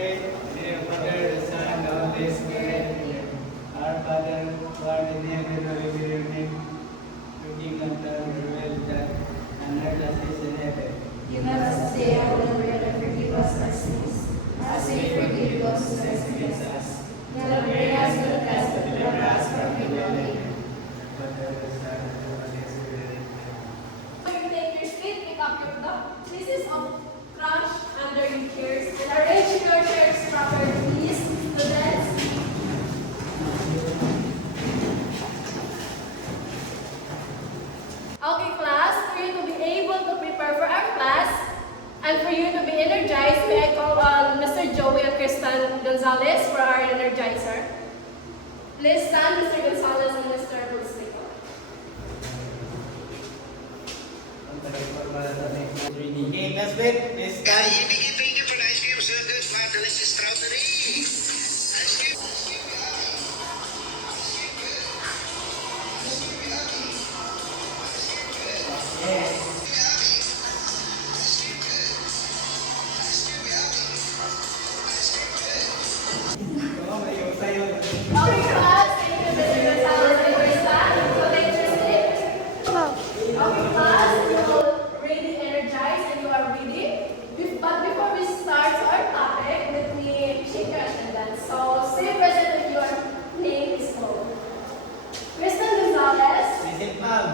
faith in the Father, the Son, and the Holy Spirit. Our Father, who art in heaven, hallowed be your name. Your kingdom come, your will be done, on earth as it is in heaven. Give us today our daily bread, and forgive us our sins, as we forgive those who trespass against us. Do not bring us into test, but deliver us from evil. Amen. Father, the Son, and the Holy Spirit. You take your seat, pick up your pieces of trash under your chairs, and arrange your chairs properly, please, students. Okay, class, for you to be able to prepare for our class, and for you to be energized, may I call on Mr. Joey and Kristen Gonzalez for our energizer. Please stand, Mr. Gonzalez and Mr. Rustico. Okay, that's it. Let's start. Thank you for the ice cream, so good. My delicious strawberry. Ice cream. Okay, class, thank you, Mr. Gonzalez and Kristen. So take your seat. Okay, class, you will really energized and you are ready. But before we start our topic, let me check your attendance. So say present if your name is called. Kristen Gonzalez, Visit, ma'am.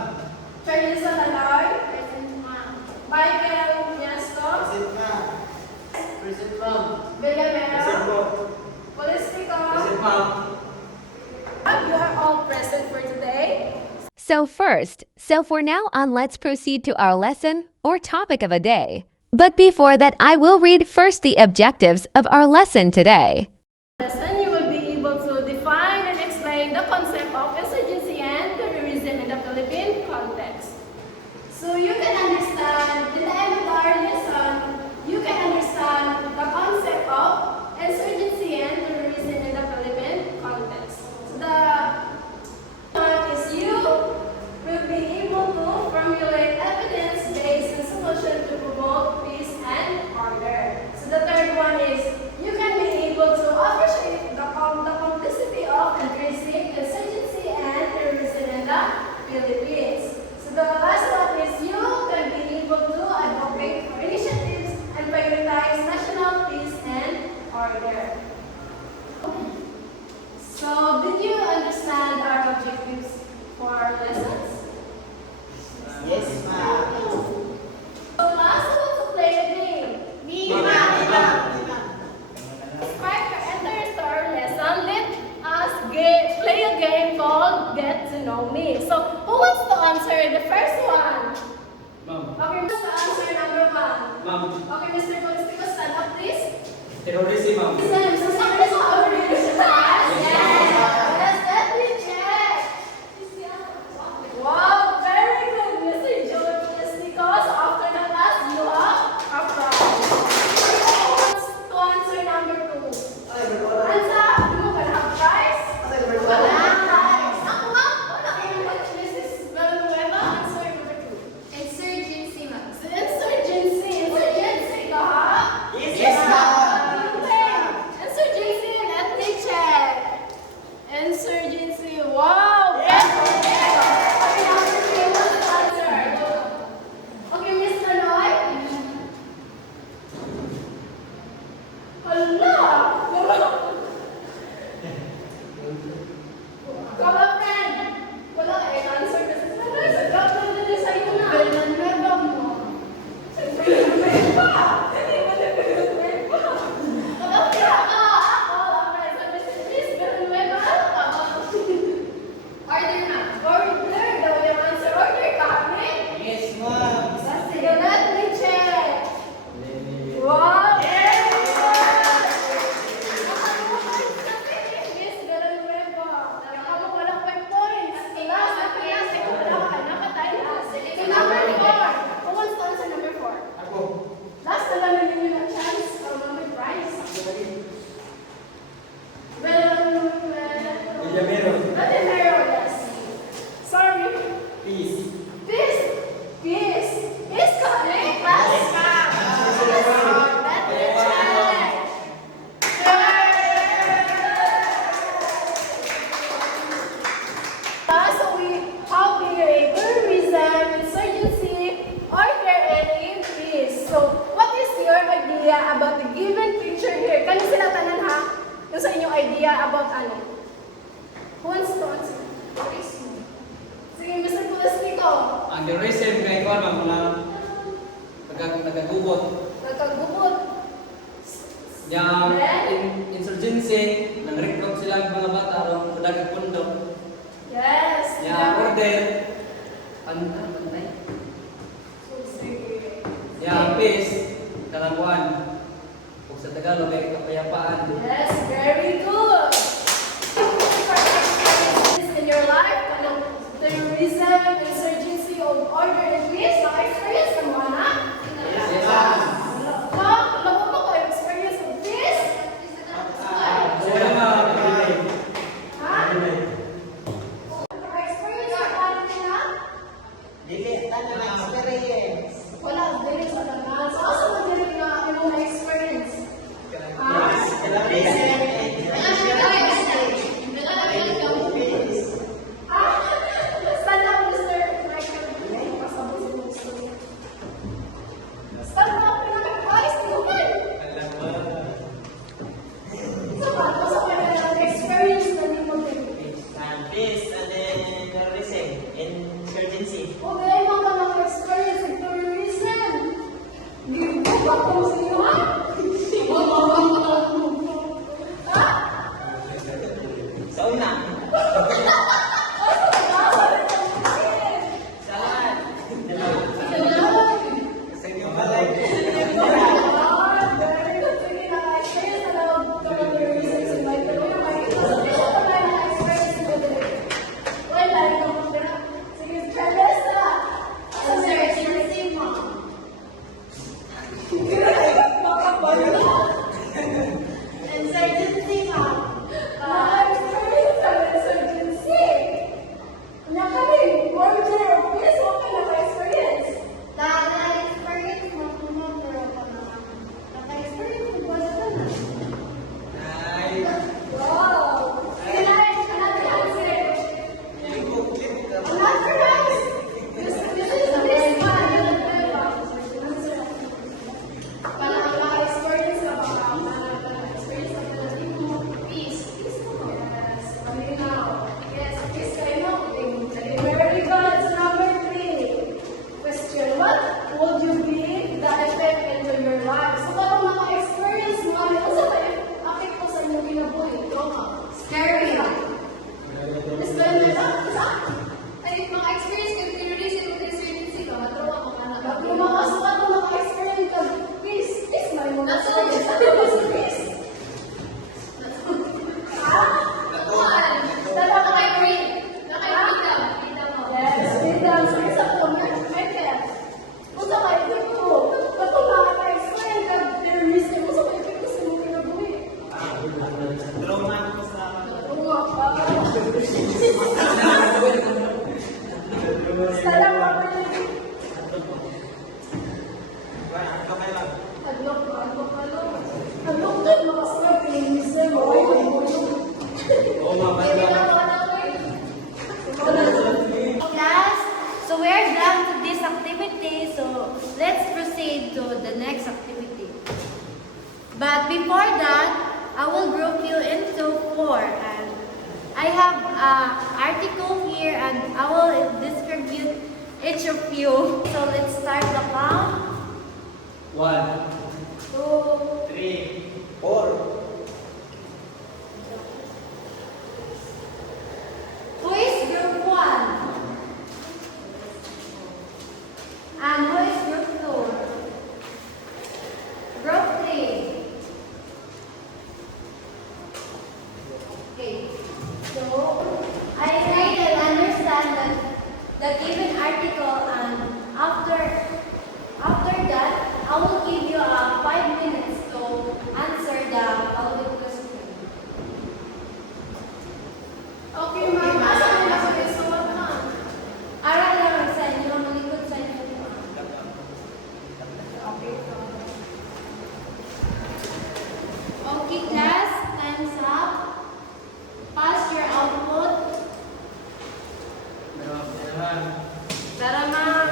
Charissa Laloy, present ma'am. Michael Miasco, Visit, ma'am. Present, ma'am. Villamera, Present po. Polistico. Present, ma'am. You are all present for today. So for now on, let's proceed to our lesson or topic of a day. But before that, I will read first the objectives of our lesson today. Lesson, you will be able to define and explain the concept of insurgency and terrorism in the Philippine context. So you can understand, in the end of our lesson, you can understand the concept of insurgency and terrorism in the Philippine context. So the one is you will be able to formulate evidence-based solution to promote peace and order. So the third one is you can be able to appreciate the complicity of addressing insurgency and terrorism in the Philippines. So the last one is you can be able to advocate for initiatives and prioritize national peace and order. So did you understand our objectives for our lessons? Yes, ma'am. So class, who wants to play a game? Prior to enter into our lesson, let us play a game called Get to Know Me. So, who wants to answer the first one? Ma'am. Okay, who wants to answer number one? Ma'am. Okay, Mr. Polistico, stand up, please. Terrorism, ma'am. Yes, let me check. Wow, very good, Mr. Joey Polistico. So, after the class, you have a prize. Who wants to answer number two? Answer, you can have prize. Wala prize. Ako nga, wala kayo Mrs. Villanueva, answer number two. Insurgency, ma'am. So, insurgency, ka ha? Yes, ma'am. Okay. Insurgency idea about ano? Who wants to answer? Sige, Mr. Pulastico. Ang terrorism kay Kwan, mga nagagubot. Nagkagubot. Yung Then? insurgency, nang-recruit sila ng mga bata ron sa dagat pundo. Yes. Yung order, pantay. Sige. Yung peace, kalakuan. Kung sa Tagalog ay kapayapaan. Yes, very good. In your life, anong terrorism, insurgency, o order and peace, naka-experience ka mo, anak? Alam mo ba kayo experience of this? Ha? Naka-experience ka ba nila? Wala, dili sa tanan. So, asa mo dili na imong na-experience? Stand up, Mr. Michael. Pasabot sa mga story. Stand up, pinaka-advice, tingnan. So, asa ka na na-experience na ni mo din? Okay, mga naka-experience of terrorism. Di ba kung sino ha? Ha? Very good. So number 3. Question. What would you be the effect into your life? So parang naka-experience mo, ano sa kayo? Akit ko sa inyong kinabuhi. Ito ka. Scary. Explain mo ito. Isa? Ay, mga experience ko, terrorism, insurgency ka, matrawa mga anak. Pag lumakasukat mo, naka-experience ka. Please, please, may mga That's all. Please. Ha? Tama ka kay Green. Nakikita mo. Yes, freedom. So, isa po, Michael. Unsa ka ito ko? Bato naka-experience ka terrorism. Unsa ka ito ko sa mga kinabuhi? Oo, Salam po. Adlok din makasakay terrorism. Class, so we are done to this activity, so let's proceed to the next activity. But before that, I will group you into 4, and I have an article here, and I will distribute each of you. So let's start the count. 1, 2, 3, 4. Who is group 1? And who is group 2? Group 3. Okay. So, I read and understand the given article, and after that, I will give you 5 minutes to answer the following question. okay, ma'am. Asa mo na sa isuot na? Aral lang sa inyo, malikot sa inyo. Okay. Okay, class, time's up. Pass your output. Tara, ma'am.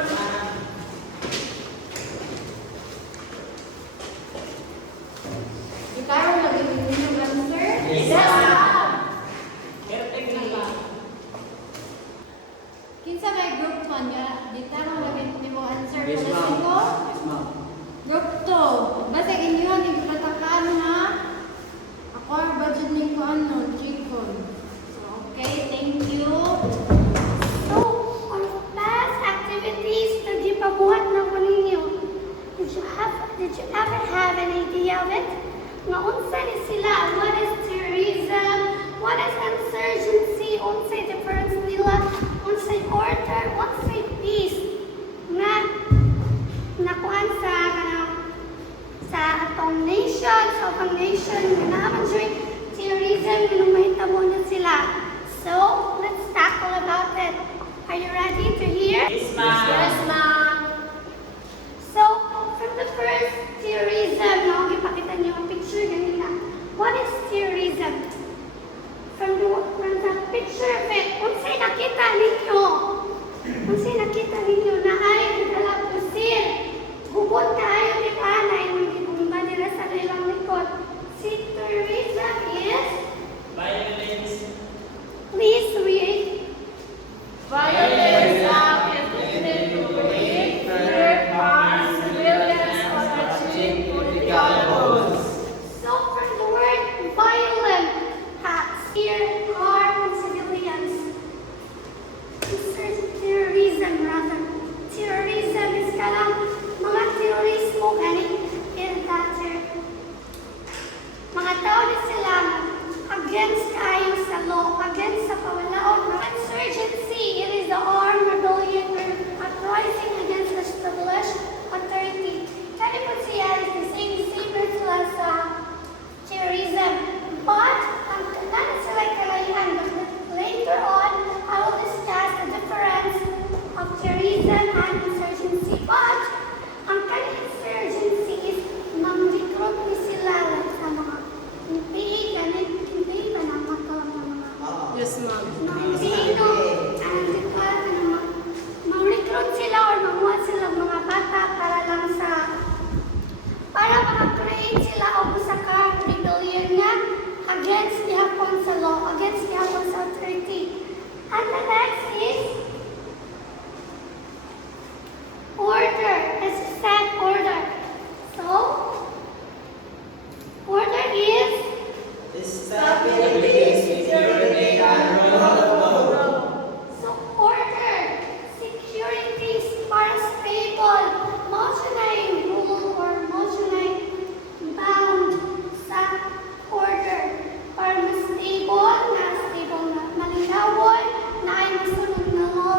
situation na naman during terrorism nung mahitabo na sila. So, let's tackle about it. Are you ready to hear? Yes, ma'am. So, from the first terrorism, no, ipakita niyo ang picture ganila. What is terrorism? From the picture of it, unsay nakita ninyo? Unsay nakita ninyo na ay nagdala pusil? Hubot tayo ni Panay, hindi bumba nila sa ilang likod. Si terrorism is? Violence. Please read. Violence act intended to create fear, harm, civilians, or achieve political goals. So, from the word violent, acts, fear, harm, civilians. Terrorism, rather. Terrorism is kalang mga terorismo gani mga tao na sila against kayo sa law, against sa pawalaon. Insurgency, it is the armed rebellion uprising against the established authority. Kaya po siya is the same as terrorism. But, ang kanan sila kalayan. Later on, I will discuss the difference of terrorism and insurgency. But, ang kanan insurgency is mang-recruit ni sila sa mga hindi pa naman mga Yes, ma'am. Sino ang diklat na ma-recruit sila or mamuha sila mga bata para maka-create sila o sa rebellion nga against gihapon sa law, against gihapon sa authority. And the next is order, as a set order. So, order is Stability, security, and rule of law. so order, security, para stable, motion rule or motion bound sa order. Para mas stable na malinawan, na ay masunod na law,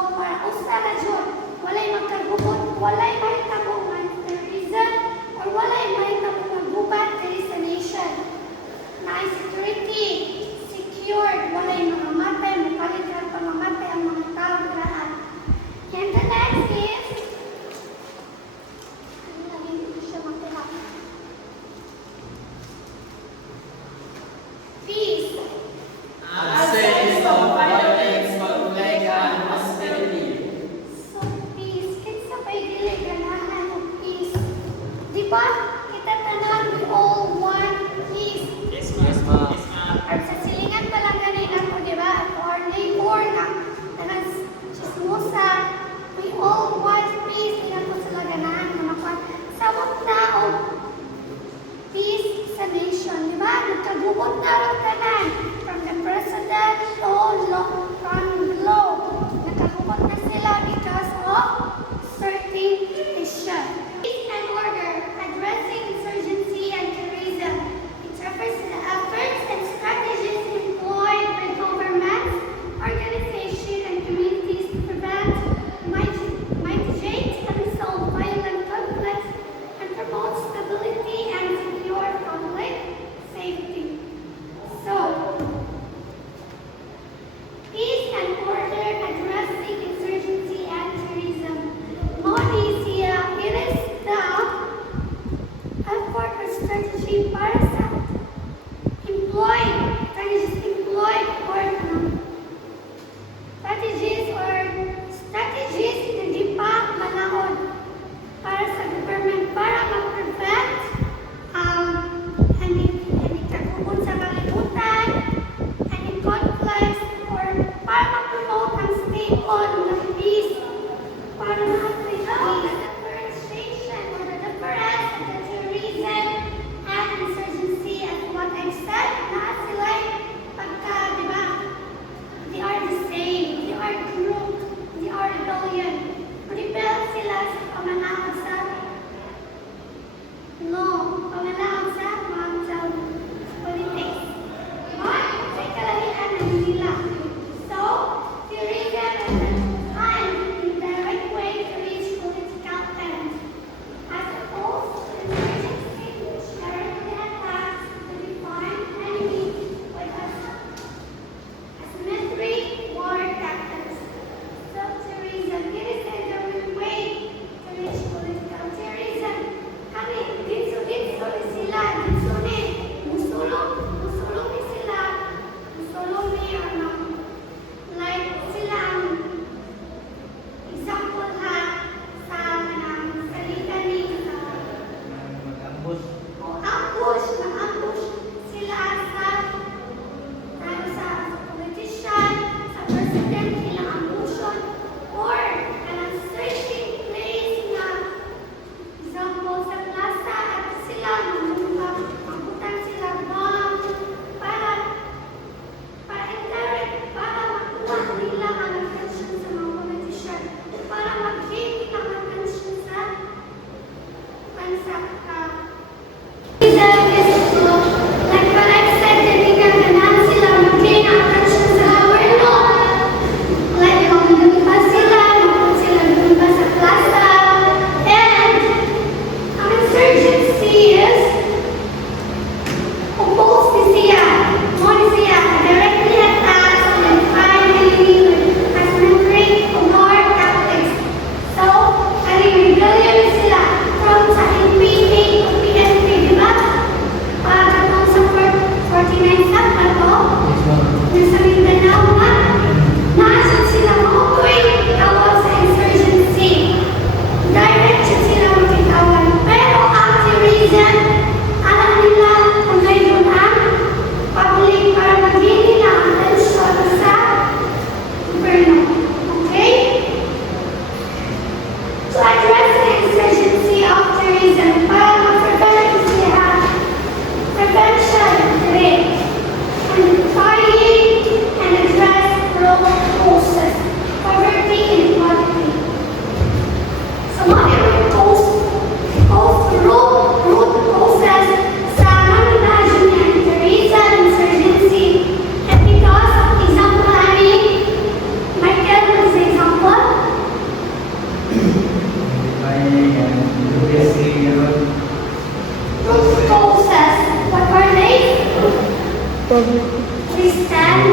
Please stand.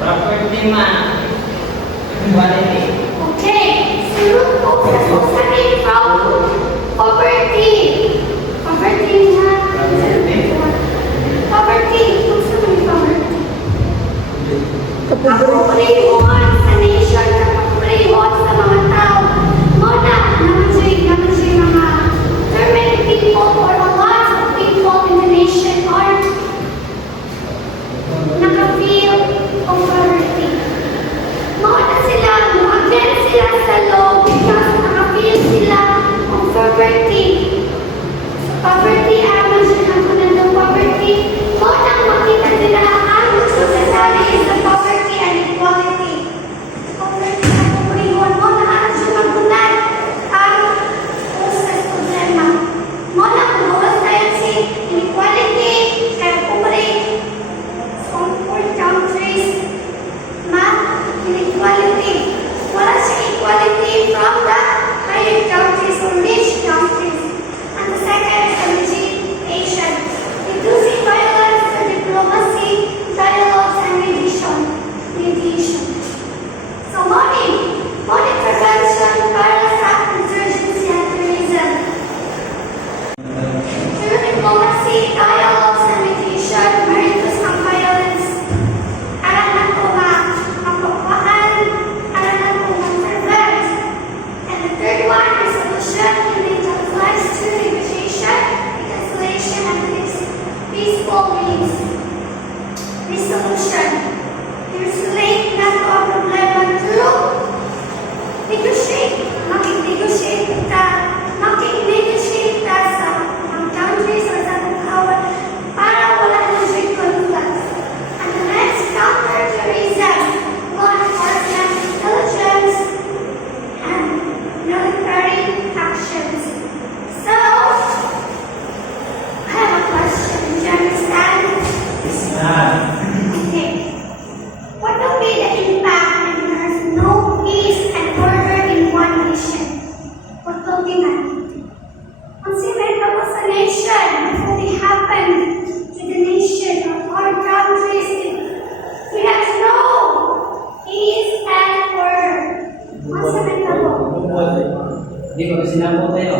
Property ma. Quality. Okay, sunod po sa sasabihin from poverty. Poverty na. Poverty. Kung saan may poverty? Kapobrehon sa nation, kapobrehon sa mga tao. Muna, naman siya mga there are many people or a lot of people in the nation are naka-feel of poverty. Muna sila, against sila sa law because naka-feel sila of poverty. So poverty, aman siya ng kunandang poverty. Muna makita sila ang society is the poverty and equality. Poverty at kapobrehon, muna ang siya ng kunan ang process problema. Muna kung bawas tayo si inequality kaya pobre sa poor countries, inequality. Wala siya equality from the higher countries or rich countries. And the second is education. Reducing violence through diplomacy, dialogues, and mediation. So money prevention para sa insurgency and terrorism. Through diplomacy, dialogues, and mediation, ma-reduce ang violence. Aral na po mapagpaan, aral na po mag-prevent. And the third one is solution, and it applies to negotiation, reconciliation, and peaceful means. Resolution. I-resolve na po ang problema through negotiate. Makik-negotiate ka sa mga countries or sa mga kawan para wala na siya conflict. And the next, counter-terrorism, law enforcement, intelligence, and military actions. So, I have a question. Do you understand? Okay. What will be the impact when there's no peace and order in one nation? What will be that? Consider sa nation, what will happen to the nation or our countries if we have no peace and order? Consider Hindi ko sinabot tayo.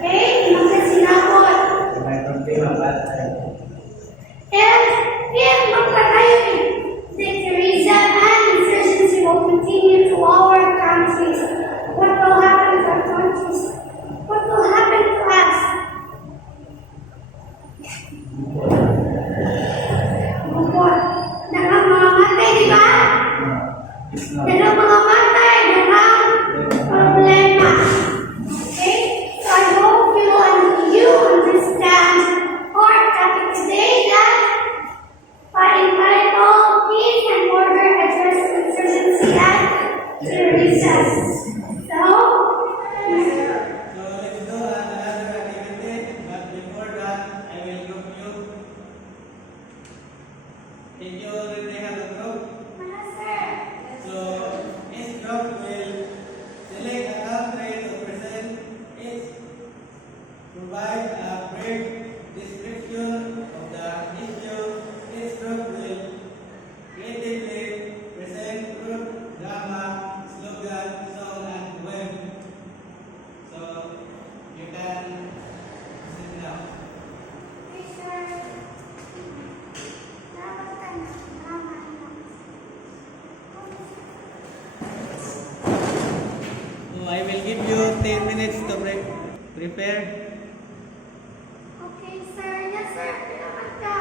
Okay, magkasinabot. May problema ba? And if magpatayo the terrorism and insurgency will continue to our countries, what will happen to our countries? What will happen to us? Bukod. Nakamamatay, di ba? Nakamamatay, problema. Okay? So I hope you understand our topic today that fighting title, peace and order, address insurgency and terrorism. So, So let's do another activity, but before that, I will group you. Did you already have a group? mga sir, So each group will select a country to present each, provide a brief description of the issue. Each group will creatively present group drama, slogan, song, and poem. So you can sit now. okay sir. Dapat ka na. Tama na. So I will give you 10 minutes to prepare. Okay sir. Yes sir. Dapat ka.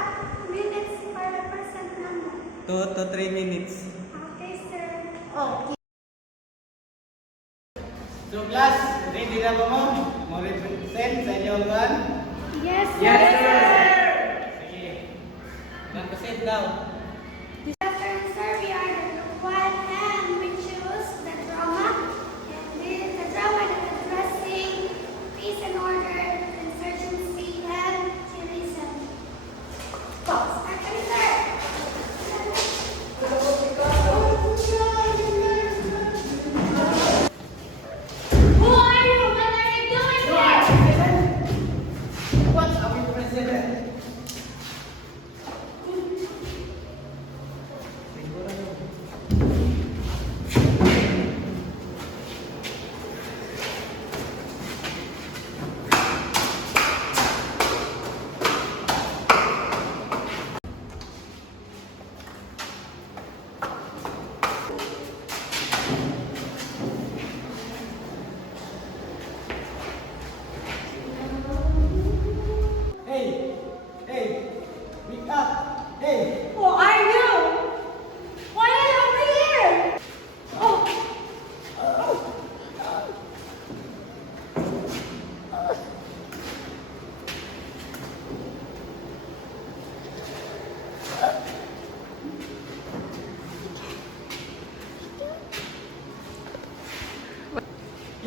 Minutes para present naman. 2 to 3 minutes. Okay sir. Okay. So class, ready na ba mo? Mo represent sa inyong one? Yes sir. Sige. Mag-present daw. Sir, we are the group 1 and we choose the drama. And this is the drama that is addressing peace and order, insurgency, and terrorism. Actually, sir. Who are you? What are you doing here?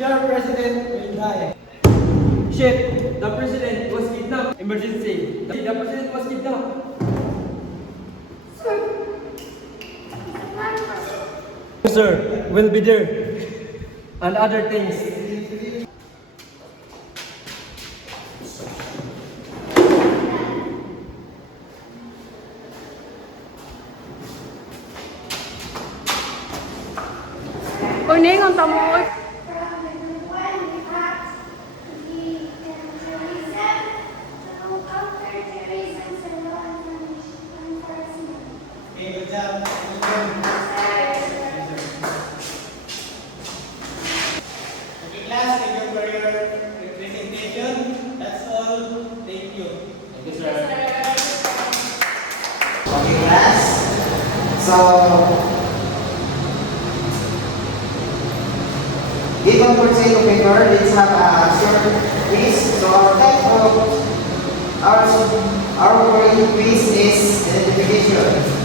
Your president will die. Shit! The president was kidnapped. Emergency. The president was kidnapped. Sir, Sir, we'll be there. And other things. Kuning ang tamoy. Okay, good job. Okay, class, thank you for your presentation. That's all. Thank you. Thank you, sir. Okay, class. So, given for sake of paper, let's have a short quiz. So, our type of our quiz is identification.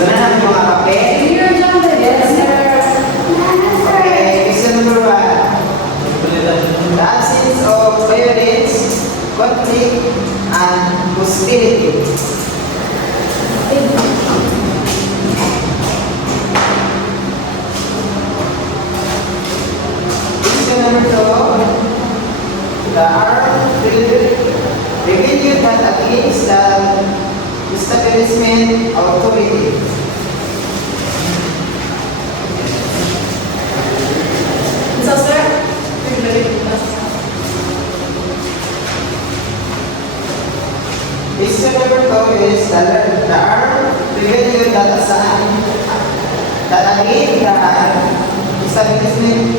Banana yung mga kape. Okay, question number 1. The absence of violence, conflict, and hostility. Question number 2. The armed rebellion that against the establishment authority. So, sir, Question number 2 is the armed rebellion that against the establishment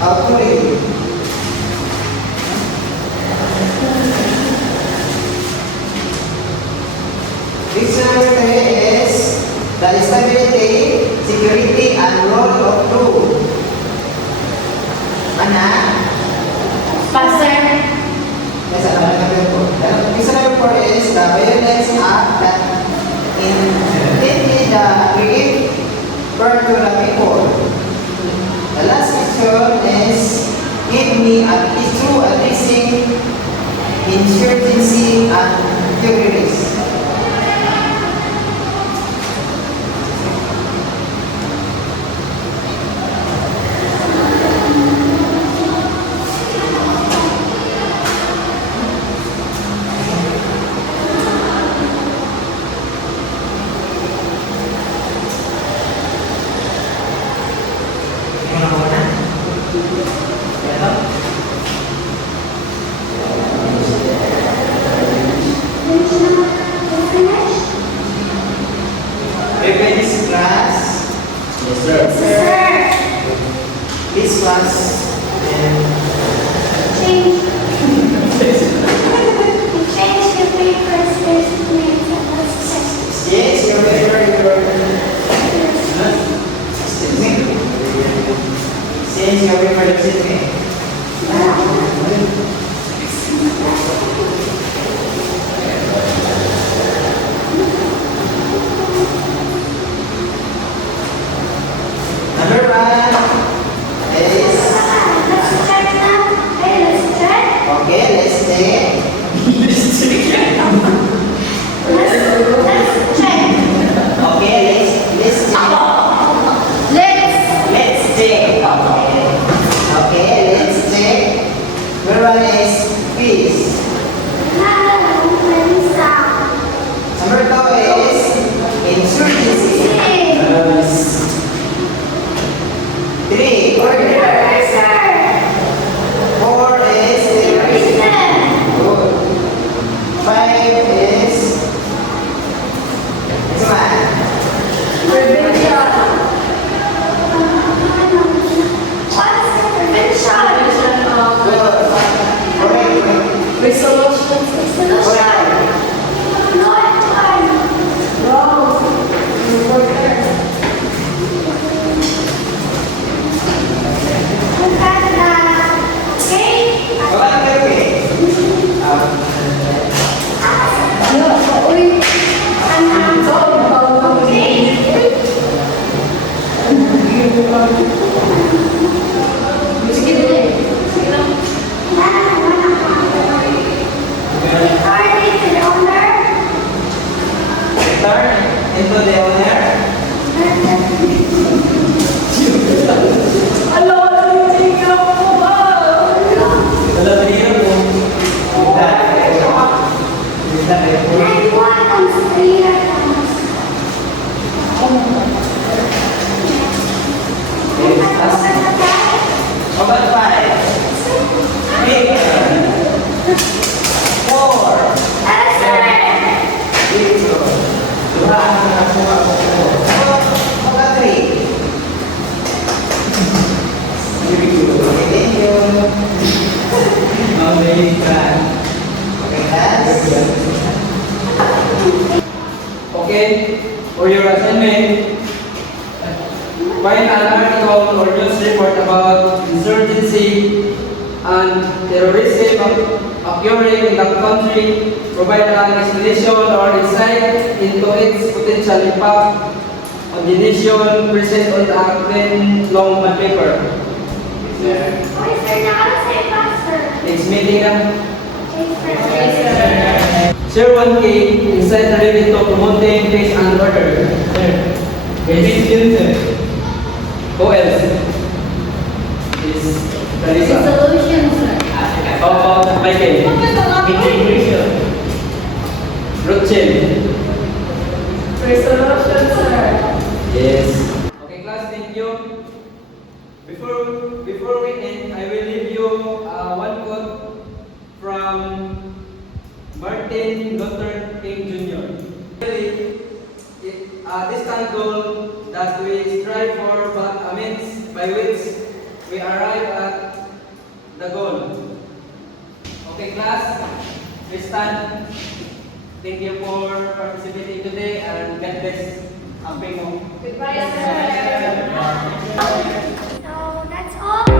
authority. Question number 3 is the stability, security, and role of law. Ana? Pastor. Yes, question number 4 is the violence act that intended the grief burn to the people. The last question is give me an issue addressing insurgency and terrorists. Everybody's class. Yes, sir. This class and Change the papers, there's names and let's check. yes, you're very important. Since you're very important. Number 1 is Let's check now. Hey, let's check. okay. Let's take. Let's check. Okay, let's take. Let's take. Okay, let's take. Number 1 is peace. Number 2 is insurgency. 3 order. 4 is terrorism. Good. 5 is this one. How about 5? 3. 4. Dito. 2. How about 3? Okay, thank you. Maulit ka. Okay, class. Okay, for your assignment, find an article or news report about insurgency and terrorism occurring in the country. Provide an explanation or insight into its potential impact on the nation present on the acting long paper. Sir. Okay, sir. Now, say faster. Next meeting na. Okay, sir. Share 1K inside the limit of promoting peace and order. Sir. Basic yun, sir. Who else? Is Clarissa. Solution, sir. How about Michael? Integration. Rochelle. Resolution, sir. Yes. Okay, class, thank you. Before we end, I will leave you one quote from Martin Luther King Jr. Really, distant goal that we strive for, but a means by which we arrive at the goal. Okay, class, we stand. Thank you for participating today and God bless. Amping mo. Goodbye, sir. So, that's all.